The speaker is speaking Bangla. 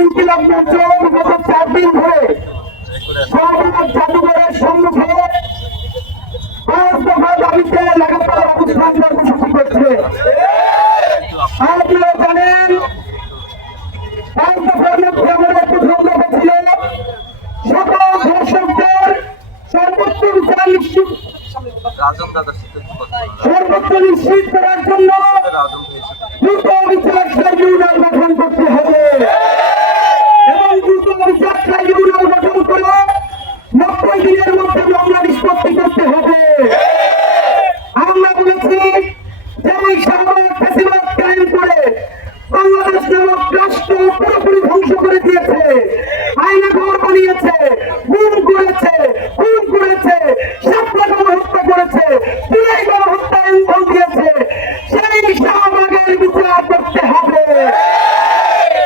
ইনকিলাব মঞ্চ বিগত 4 দিন ধরে শাহবাগ জাদুঘরের সম্মুখে 5 দফা দাবিতে লাগাতার অবস্থান কর্মসূচি করছে। আপনারা জানেন 5 দফার মধ্যে আমাদের প্রথম দফা ছিল সকল ধর্ষকদের সর্বোচ্চ বিচার নিশ্চিত করার জন্য দ্রুত বিচার ট্রাইব্যুনাল গঠন করতে হবে।